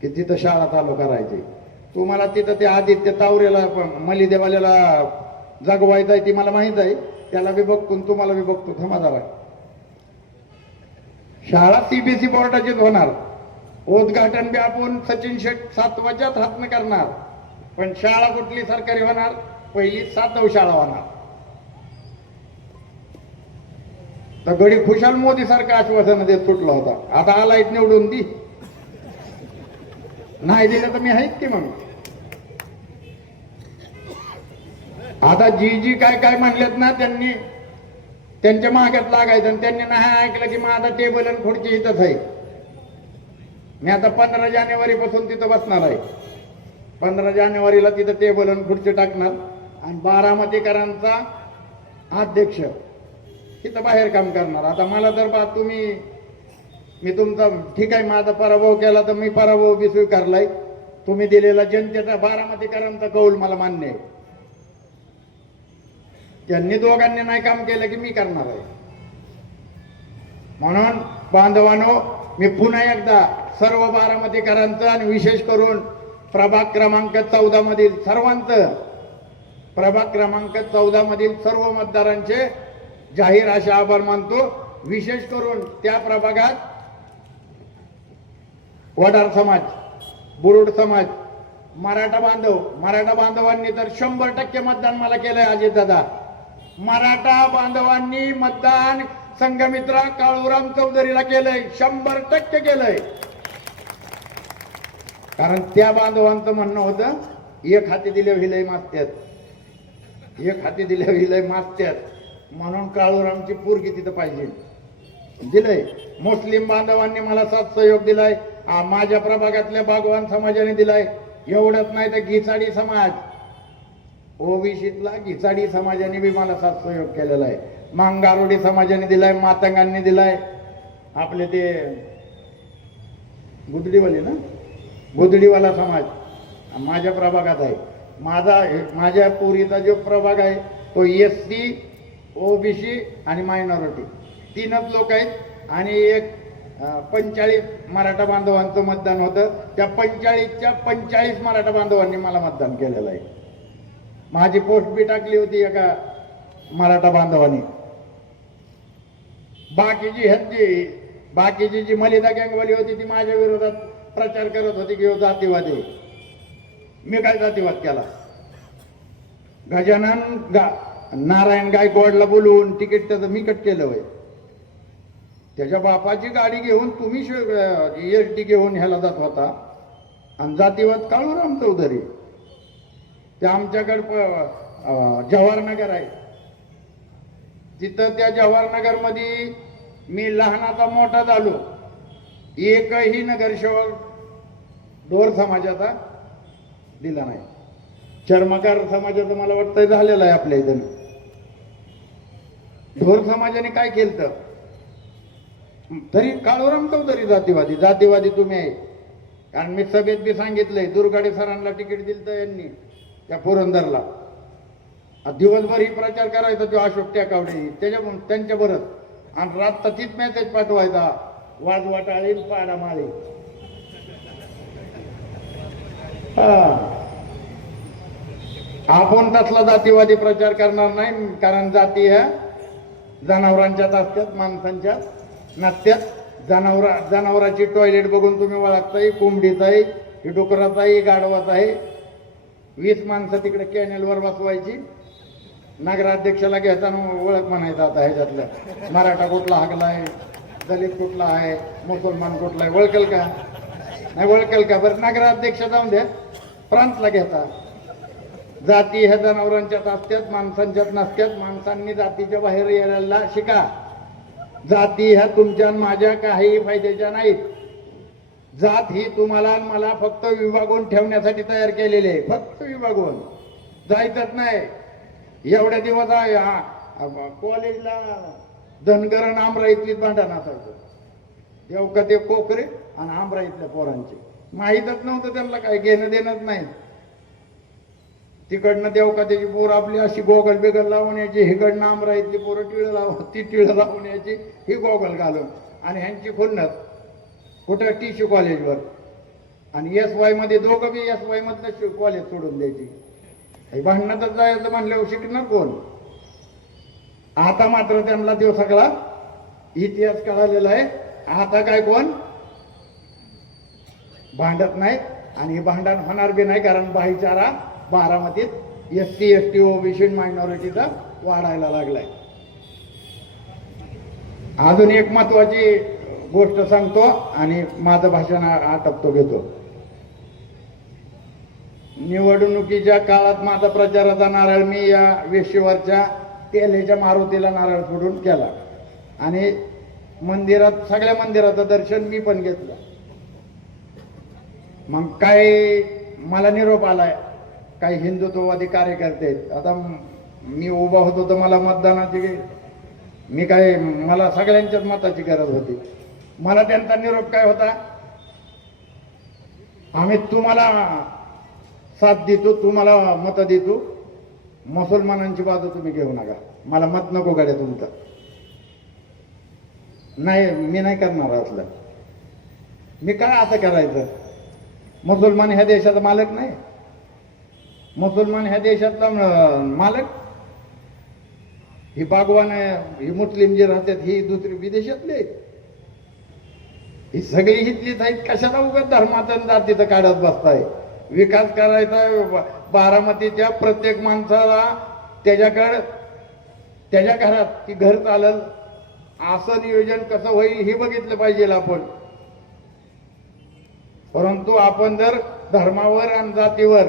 की तिथं शाळा चालू करायची. तुम्हाला तिथं ते आदित्य तावरेला मलिदेवाल्याला जगवायचं आहे ती मला माहित आहे, त्याला बी बघतो तुम्हाला बी बघतो. थांबा जरा. शाळा सीबीएसई बोर्डाचीच होणार. उद्घाटन बी आपण सचिन शेठ सातवाच्याच हातनं करणार. पण शाळा कुठली सरकारी होणार, पहिली सातव शाळा होणार. तर गडी खुशाल मोदी सारखं आश्वासन देत सुटला होता. आता आलायत निवडून दी, नाही दिलं तर मी आहेत की. मग आता जी काय काय म्हणलेत ना, त्यांनी त्यांच्या माग्यात लागायचं आणि त्यांनी नाही ऐकलं की माझा टेबल आणि खुर्ची इथंच आहे. मी आता 15 जानेवारी पासून तिथं बसणार आहे. 15 जानेवारीला तिथं टेबल आणि खुर्ची टाकणार आणि बारामतीकरांचा अध्यक्ष तिथं बाहेर काम करणार. आता मला तर बा तुम्ही, मी तुमचा ठीक आहे, माझा पराभव केला तर मी पराभव बी स्वीकारलाय. तुम्ही दिलेला जनतेचा बारामतीकरांचा कौल मला मान्य आहे. त्यांनी दोघांनी नाही काम केलं की मी करणार आहे. म्हणून बांधवांनो, मी पुन्हा एकदा सर्व बारामतीकरांचं आणि विशेष करून प्रभाग क्रमांक 14 मधील सर्वांचं, प्रभाग क्रमांक 14 मधील सर्व मतदारांचे जाहीर असे आभार मानतो. विशेष करून त्या प्रभागात वडार समाज, बुरुड समाज, मराठा बांधवांनी तर 100% मतदान मला केलंय. अजितदादा, मराठा बांधवांनी मतदान संघमित्रा काळूराम चौधरीला केलंय, 100% केलंय. कारण त्या बांधवांचं म्हणणं होतं, एक हाती दिले हिलय मास्त्यात, एक हाती दिले हिलय मास्त्यात, म्हणून काळूरामची पोरगी तिथं पाहिजे. दिलंय. मुस्लिम बांधवांनी मला साथ सहयोग दिलाय. माझ्या प्रभागातल्या बागवान समाजाने दिलाय. एवढंच नाही तर घिसाडी समाज, ओबीसीतला घिसाडी समाजाने बी मला साथ सहयोग केलेला आहे. मांगारोडी समाजाने दिलाय, मातंगांनी दिलाय. आपले ते गुदडीवाले ना, गुदडीवाला समाज माझ्या प्रभागात आहे. माझ्या पुरीचा जो प्रभाग आहे तो SC, ओबीसी आणि मायनॉरिटी तीनच लोक आहेत. आणि एक 45 मराठा बांधवांचं मतदान होतं. त्या 45च्या 45 मराठा बांधवांनी मला मतदान केलेलं आहे. माझी पोस्ट बी टाकली होती एका मराठा बांधवांनी. बाकीची जी मलिदा गँगवाली होती ती माझ्या विरोधात प्रचार करत होती की जातीवादी. मी काय जातीवाद केला? नारायण गायकवाडला बोलवून तिकीट त्याचं मी कट केलं होय. त्याच्या बापाची गाडी घेऊन तुम्ही SD घेऊन ह्याला जात होता. आणि जातीवाद काळूराम चौधरी. ते आमच्याकडे जवाहरनगर आहे, तिथं त्या जवाहरनगर मध्ये मी लहानाचा मोठा झालो. एकही नगरसेवक ढोर समाजाचा दिला नाही. चर्मकार समाजाचं मला वाटतं झालेलं आहे आपल्या इथं. ढोर समाजाने काय केलं? तरी काळूराम चौधरी जातीवादी तुम्ही आहे. कारण मी सभेत बी सांगितलंय, दुर्गाडे सरांना तिकीट दिलं तर यांनी त्या पुरंदरला. दिवसभर ही प्रचार करायचा तो अशोक टेकावडे त्यांच्या बरंच. आणि रात तीच मेसेज पाठवायचा, वाजवा टाळी पाडा माळी. आपण तसला जातीवादी प्रचार करणार नाही. कारण जाती ह्या जनावरांच्यात असतात, माणसांच्यात नसत्यात. जनावराची टॉयलेट बघून तुम्ही ओळखताय, कोंबडीच आहे, ही डुकराच आहे, गाढवाच आहे. 20 माणसं तिकडे कॅनेलवर बसवायची. नगराध्यक्षाला घेताना ओळख म्हणायचं आता ह्याच्यातलं मराठा कुठला हागलाय, दलित कुठला आहे, मुसलमान कुठला आहे, ओळखेल का? नाही ओळखेल का? बरं नगराध्यक्ष जाऊन द्या, प्रांतला घेता. जाती ह्या जनावरांच्यात असतात, माणसांच्यात नसतात. माणसांनी जातीच्या बाहेर यायला शिका. जाती ह्या तुमच्या माझ्या काही फायद्याच्या नाहीत. जात ही तुम्हाला आणि मला फक्त विभागून ठेवण्यासाठी तयार केलेली आहे, फक्त विभागून. जायचंच नाही. एवढ्या दिवस कॉलेजला धनगर आणि आमराईतलीच भांडण असायचं. देवका ते कोकरे आणि आमराईतल्या पोरांचे माहीतच नव्हतं त्यांना, काय घेणं देणंच नाही. तिकडनं देवका त्याची पोर आपली अशी गोगल बिगल लावून यायची, हिकडनं आमराईतली पोरं टिळं लावून यायची, ही गोगल घालून. आणि ह्यांची खुन्नस कुठं TC कॉलेजवर. आणि SY मध्ये दोघं बी SY मधलं कॉलेज सोडून द्यायची. भांडणातच जायचं म्हणल्यावर शिकणार कोण? आता मात्र त्यांना तो सगळा इतिहास कळालेला आहे. आता काय कोण भांडत नाही आणि भांडण होणार बी नाही. कारण भाईचारा बारामतीत SC ST OBC मायनॉरिटीचा वाढायला लागलाय. अजून एक महत्वाची गोष्ट सांगतो आणि माझं भाषण आटपतो घेतो. निवडणुकीच्या काळात माझा प्रचाराचा नारळ मी या वेशीवरच्या तेलेच्या मारुतीला नारळ फोडून केला. आणि मंदिरात, सगळ्या मंदिराचं दर्शन मी पण घेतलं. मग काय मला निरोप आलाय, काही हिंदुत्ववादी कार्यकर्ते आहेत. आता मी उभा होतो तर मला मतदानाची मला सगळ्यांच्याच मताची गरज होती. मला त्यांचा निरोप काय होता, आम्ही तुम्हाला साथ देतो, तुम्हाला मत देतो, मुसलमानांची बाजू तुम्ही घेऊ नका, मला मत नको गाड्या तुमचं. नाही, मी नाही करणार असलं. मी काय आता करायचं? मुसलमान ह्या देशाचा मालक नाही, मुसलमान ह्या देशातला मालक. ही बागवान आहे, ही मुस्लिम जे राहतात ही दुसरी विदेशातले, ही सगळी हितलीच आहेत. कशाला उगाच धर्माचा जातीचं काढत बसताय? विकास करायचा बारामतीच्या प्रत्येक माणसाला त्याच्याकडं त्याच्या घरात की घर चालल असं नियोजन कसं होईल हे बघितलं पाहिजे आपण. परंतु आपण जर धर्मावर आणि जातीवर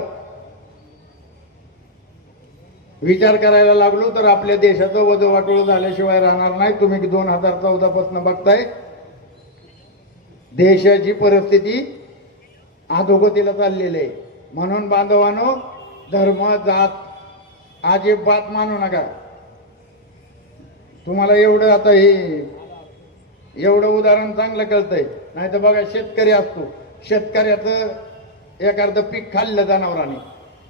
विचार करायला लागलो तर आपल्या देशाचं वजवाटोळ झाल्याशिवाय राहणार नाही. तुम्ही 2014 पासून बघताय देशाची परिस्थिती अधोगतीला चाललेली आहे. म्हणून बांधवांनो, धर्म जात अजिबात मानू नका. तुम्हाला एवढं आता हे एवढं उदाहरण चांगलं कळतंय. नाही तर बघा, शेतकरी असतो, शेतकऱ्याचं एखादं पीक खाल्लं जनावरांनी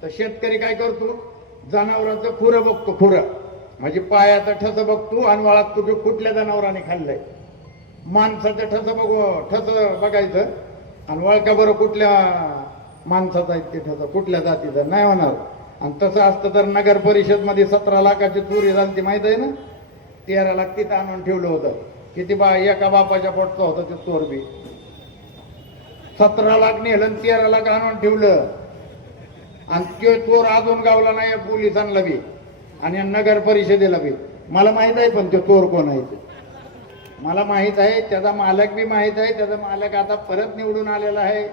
तर शेतकरी काय करतो, जनावरांचं खुरं बघतो, खुरं म्हणजे पायाचं ठस बघतो आणि वळखतो की कुठल्या जनावरांनी खाल्लंय. माणसाचं ठस बघायचं आणि वळका बरं कुठल्या माणसाचं आहे ते ठस, कुठल्या जातीचं नाही होणार. आणि तसं असतं तर नगर परिषद मध्ये 17 लाखाची चोरी झाली ती माहित आहे ना. 13 लाख तिथं आणून ठेवलं होतं. किती एका बापाच्या पोटचं होतं ते चोर बी. 17 लाख नेलं, 13 लाख आणून ठेवलं आणि तो चोर अजून गावला नाही पोलिसांना बी आणि नगर परिषदेला बी. मला माहित आहे पण तो चोर कोण आहे ते मला माहित आहे. त्याचा मालक बी माहित आहे. त्याचा मालक आता परत निवडून आलेला आहे.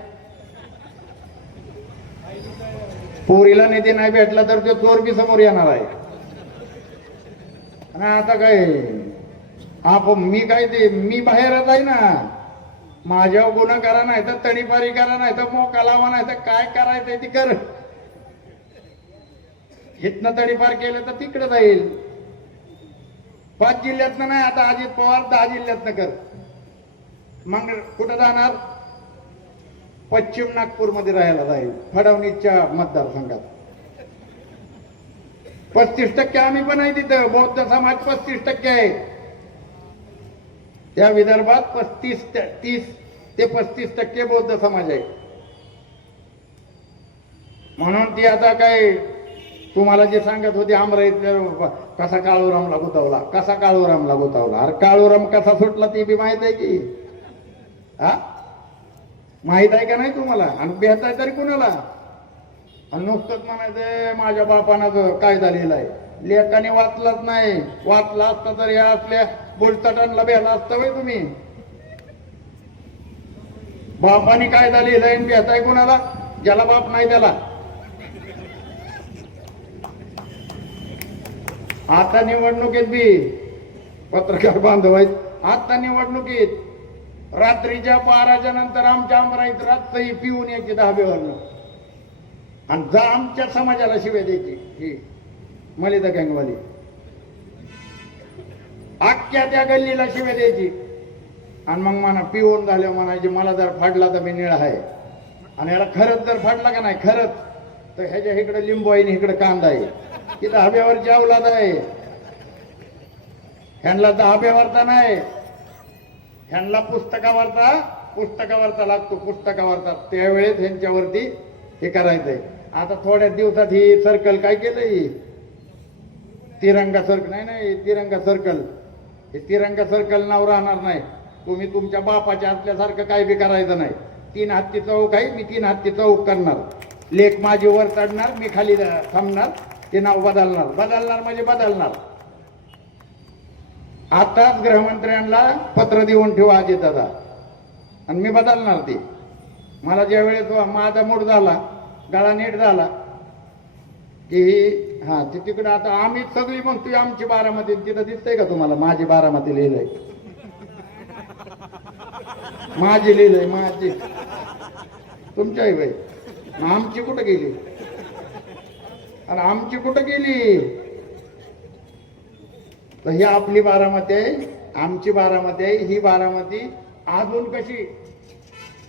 पोरीला निधी नाही भेटला तर तो चोर बी समोर येणार आहे. आणि आता काय मी बाहेरच आहे ना. माझ्यावर गुन्हा करा नाही तर तडीपारी करा नाही तर मोका लावा नाही तर काय करायचंय ती कर. इथनं तडीपार केलं तर तिकडे जाईल. 5 जिल्ह्यातनं नाही, आता अजित पवार 10 जिल्ह्यातनं कर. मग कुठं जाणार? पश्चिम नागपूरमध्ये राहायला जाईल, फडणवीसच्या मतदारसंघात. 35% आम्ही पण आहे तिथं. बौद्ध समाज 35% आहे त्या विदर्भात. 30 ते 35% बौद्ध समाज आहे. म्हणून ती आता काय तुम्हाला जे सांगत होते अमराईतल्या कसा काळूरामला गुतावला, कसा काळूरामला गुतावला. अरे काळूराम कसा सुटला ते बी माहित आहे की? हा, माहित आहे का नाही तुम्हाला? आणि भेटाय तरी कुणाला? आणि नुसतंच म्हणायचं माझ्या बापानं कायदा लिहिलाय. लेखाने वाचलाच नाही. वाचला असता तर या आपल्या बुलचटांना भेला असता वय तुम्ही. बापाने कायदा लिहिलाय आणि भेटाय कुणाला? ज्याला बाप नाही त्याला. आता निवडणुकीत बी पत्रकार बांधव आहेत. आता निवडणुकीत रात्रीच्या 12च्या नंतर आमच्या अमराईत रात्री पिऊन यायची धाब्यावरनं आणि जा आमच्या समाजाला शिव्या द्यायची. ही मलिदा गँगवाली अख्ख्या त्या गल्लीला शिव्या द्यायची. आणि मग म्हणा पिऊन झाल्यावर म्हणायची मला जर फाडला तर मी निळा आहे. आणि याला खरंच जर फाडला का नाही खरंच तर ह्याच्या इकडे लिंबू आहे आणि इकडे कांदा आहे. की धाब्यावरची अवलाद आहे. ह्यांना धाब्यावरचा नाही, ह्यांना पुस्तकावरचा लागतो. पुस्तकावरचा त्यावेळेस ह्यांच्यावरती हे करायचंय. आता थोड्या दिवसात ही सर्कल काय केलंय? तिरंगा सर्कल. नाही तिरंगा सर्कल. हे तिरंगा सर्कल नाव राहणार नाही. तुम्ही तुमच्या बापाच्या असल्यासारखं काय बी करायचं नाही. 3 हत्ती चौक आहे, मी 3 हत्ती चौक करणार. लेख माझी वर चढणार, मी खाली थांबणार. ते नाव बदलणार म्हणजे बदलणार. आताच गृहमंत्र्यांना पत्र देऊन ठेवा अजितदादा आणि मी बदलणार ते. मला ज्या वेळेस माझा मूड झाला, गळा नीट झाला की हा ते तिकडे आता आम्ही सगळी म्हणतोय आमची बारामती. तिथं दिसतंय का तुम्हाला माझी बारामती लिहिलंय? माझी लिहिलंय माझी. तुमच्याही बाई. आमची कुठं गेली? आणि आमची कुठं गेली? तर ही आपली बारामती आहे, आमची बारामती आहे. ही बारामती अजून कशी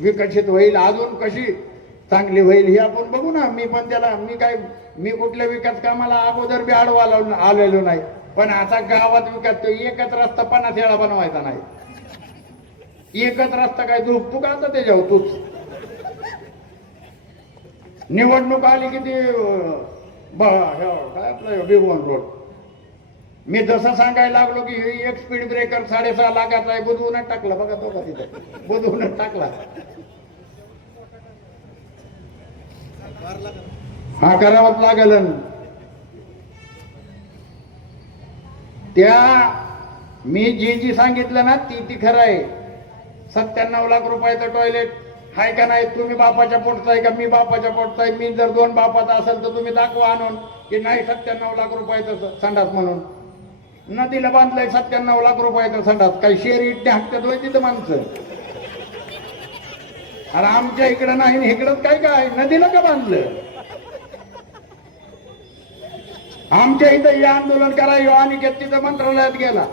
विकसित होईल, अजून कशी चांगली होईल हे आपण बघू ना. मी कुठल्या विकास कामाला अगोदर बी आलेलो नाही, पण आता गावात विकास एकच रस्ता 50 वेळा बनवायचा नाही. एकच रस्ता काय झोपतो का आता त्याच्यावर तूच? निवडणूक आली की ते काय आपलं भिगवण रोड, मी जसं सांगायला लागलो की एक स्पीड ब्रेकर 6.5 लाखाचा आहे, बुजवूनच टाकला. बघा तो का तिथे बुजवूनच टाकला. हा करावंच लागल. त्या मी जी सांगितलं ना ती खरं आहे. 97 लाख रुपयाचं टॉयलेट हाय का नाही? तुम्ही बापाच्या पोटचा आहे का मी बापाच्या पोटचा आहे? मी जर 2 बापाचा असेल तर तुम्ही दाखवा आणून की नाही 97 लाख रुपयाचं संडास म्हणून. नदीला बांधलंय 97 लाख रुपयाचं संडास. काही शेर इटने हाकतात होय तिथं माणसं? अरे आमच्या इकडं नाही, इकडंच काय नदीला का बांधलं? आमच्या इथं हे आंदोलन करायला आणि तिथं मंत्रालयात गेला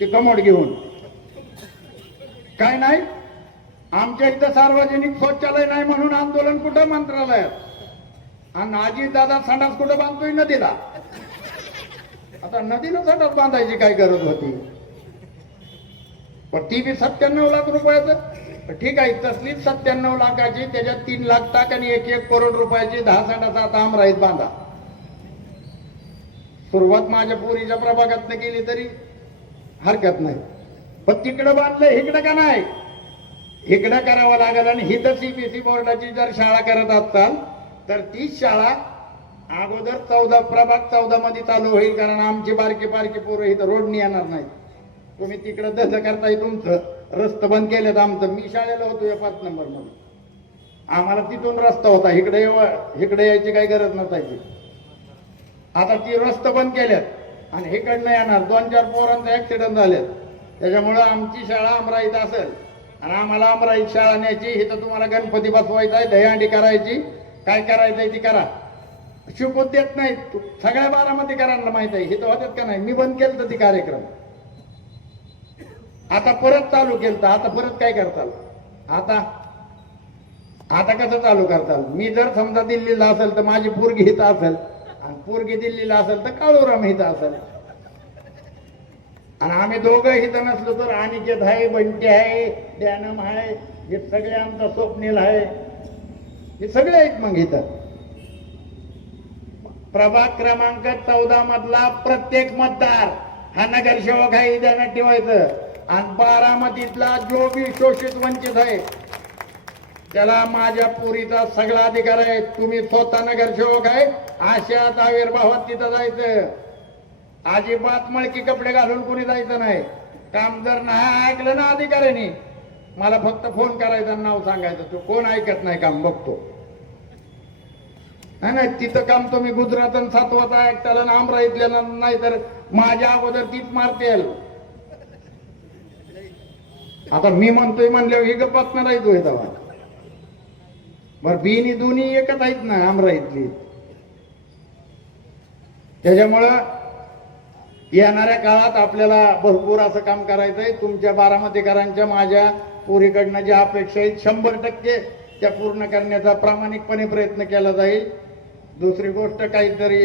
ते कमोड घेऊन. काय नाही आमच्या इथं सार्वजनिक शौचालय नाही म्हणून आंदोलन कुठं मंत्रालयात. आणि अजितदादा संडास कुठं बांधतोय? नदीला. आता नदीला संडास बांधायची काय गरज होती? पण ती बी 97 लाख रुपयाचं ठीक आहे. तसलीच 97 लाखाची त्याच्यात 3 लाख टाक आणि 1 करोड रुपयाची 10 संडास आता आमराईत बांधा. सुरुवात माझ्या पोरीच्या प्रभागातनं केली तरी हरकत नाही, पण तिकडं बांधलं इकडं का नाही? इकडं करावं लागेल. आणि हिथं CBSE बोर्डाची जर शाळा करत असाल तर तीच शाळा अगोदर 14 प्रभाग 14 मध्ये चालू होईल, कारण आमची बारकी पोरं इथं रोडनी येणार नाही. तुम्ही तिकडं जसं करताय तुमचं रस्ता बंद केलेत. आमचं मी शाळेला होतो या 5 नंबर मध्ये, आम्हाला तिथून रस्ता होता, इकडे यायची काही गरज नसायची. आता ती रस्ता बंद केल्यात आणि इकडनं येणार 2-4 पोरांचा ऍक्सिडेंट झालेत. त्याच्यामुळं आमची शाळा अमराईत असेल आणि आम्हाला अमराईत शाळा न्यायची. इथं तुम्हाला गणपती बसवायचा आहे, दहीहंडी करायची, काय करायचंय ती करा. शिकवत देत नाही. सगळ्या बारामतीकरांना माहित आहे. इथं होतात का नाही? मी बंद केलं तर ती कार्यक्रम आता परत चालू केलं. आता परत काय करताल? आता कसं चालू करताल? मी जर समजा दिल्लीला असेल तर माझी पोरगी इथं असेल आणि पोरगी दिल्लीला असेल तर काळूराम इथं असेल. आणि आम्ही दोघं इथं नसलो तर अनिकेत आहे, बंटी आहे, ध्यानम आहे, हे सगळे आमचा स्वप्नील आहे, हे सगळे आहेत. मग इथं प्रभाग क्रमांक 14 मधला प्रत्येक मतदार हा नगरसेवक आहे, ध्यानात ठेवायचं. आणि बारामतीतला जो बी शोषित वंचित आहे त्याला माझ्या पोरीचा सगळा अधिकार आहे. तुम्ही स्वतः नगरसेवक आहे, अशाच आविर्भावात तिथं जायचं. अजिबात मळकी कपडे घालून कोणी जायचं नाही. काम जर नाही ऐकलं ना अधिकाऱ्यांनी, मला फक्त फोन करायचा, नाव सांगायचं. तो कोण ऐकत नाही काम बघतो नाही. तिथं काम तुम्ही गुजरात आणि सातवाचा ऐकताल ना अमराईतल्या नाही तर माझ्या अगोदर तीच मारतेल. आता मी म्हणतोय म्हणल्यावर ही गप्प बसणार आहे तो तेव्हा. बर बीनी दोन्ही एकच आहेत ना अमराईतली. त्याच्यामुळं येणाऱ्या काळात आपल्याला भरपूर असं काम करायचंय. तुमच्या बारामतीकरांच्या माझ्या पोरीकडनं ज्या अपेक्षा आहेत 100% त्या पूर्ण करण्याचा प्रामाणिकपणे प्रयत्न केला जाईल. दुसरी गोष्ट काहीतरी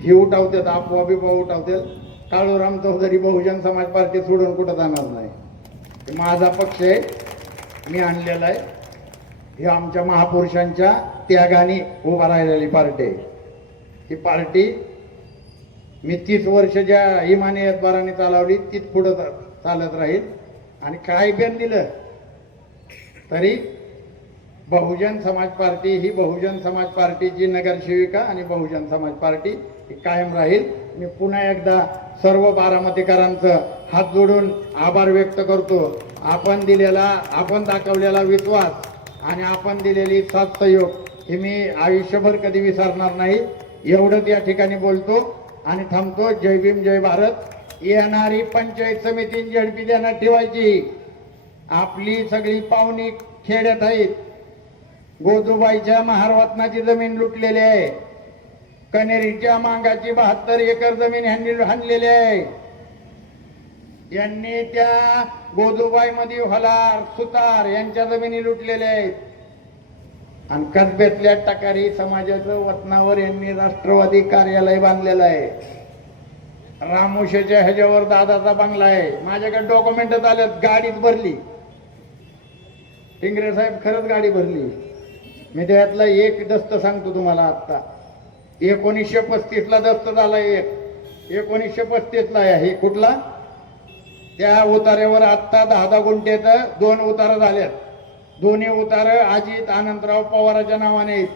ही उठावतात, अफवा बिफवा उठावतात. काळूराम चौधरी बहुजन समाज पार्टी सोडून कुठं जाणार नाही. माझा पक्ष आहे, मी आणलेला आहे. ही आमच्या महापुरुषांच्या त्यागाने उभा राहिलेली पार्टी आहे. ही पार्टी मी 30 वर्ष ज्या इमानियतबाराने चालवली तीच पुढं चालत राहील. आणि काय बेन दिलं तरी बहुजन समाज पार्टी ही बहुजन समाज पार्टीची नगरसेविका आणि बहुजन समाज पार्टी ही कायम राहील. मी पुन्हा एकदा सर्व बारामतीकरांचं हात जोडून आभार व्यक्त करतो. आपण दाखवलेला विश्वास आणि आपण दिलेली साथ सहयोग हे मी आयुष्यभर कधी विसरणार नाही. एवढंच या ठिकाणी बोलतो आणि थांबतो. जय भीम, जय भारत. येणारी पंचायत समिती झडपी ध्यानात ठेवायची. आपली सगळी पाहुणी खेड्यात आहेत. गोजूबाईच्या महारवतनाची जमीन लुटलेली आहे. कनेरीच्या मांगाची 72 एकर जमीन ह्यांनी हाणलेली आहे. यांनी त्या गोजूबाई मध्ये होलार सुतार यांच्या जमिनी लुटलेल्या आहेत. आणि कसब्यातल्या टकारी समाजाचं वतनावर यांनी राष्ट्रवादी कार्यालय बांधलेलं आहे. रामोशाच्या ह्याच्यावर दादाचा बंगला आहे. माझ्याकडे डॉक्युमेंट आल्यात. गाडीच भरली. टिंगरे साहेब खरंच गाडी भरली. मी त्यातला एक दस्त सांगतो तुम्हाला. आता 1935 ला दस्त झाला. एक 1935 ला आहे. कुठला? त्या उतार्यावर आत्ता 10 गुंठ्यात 2 उतारा झाल्यात. दोन्ही उतार अजित आनंदराव पवाराच्या नावाने आहेत.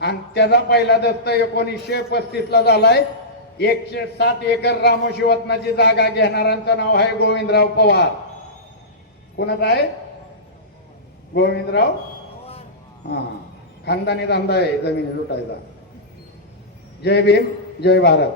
आणि त्याचा पहिला दस्त 1935 ला झालाय. 107 एकर रामोशी वतनाची जागा घेणाऱ्यांचं नाव आहे गोविंदराव पवार. कोणाचं आहे? गोविंदराव. हा, खानदानी धंदा आहे जमिनी लुटायचा. जय भीम, जय भारत.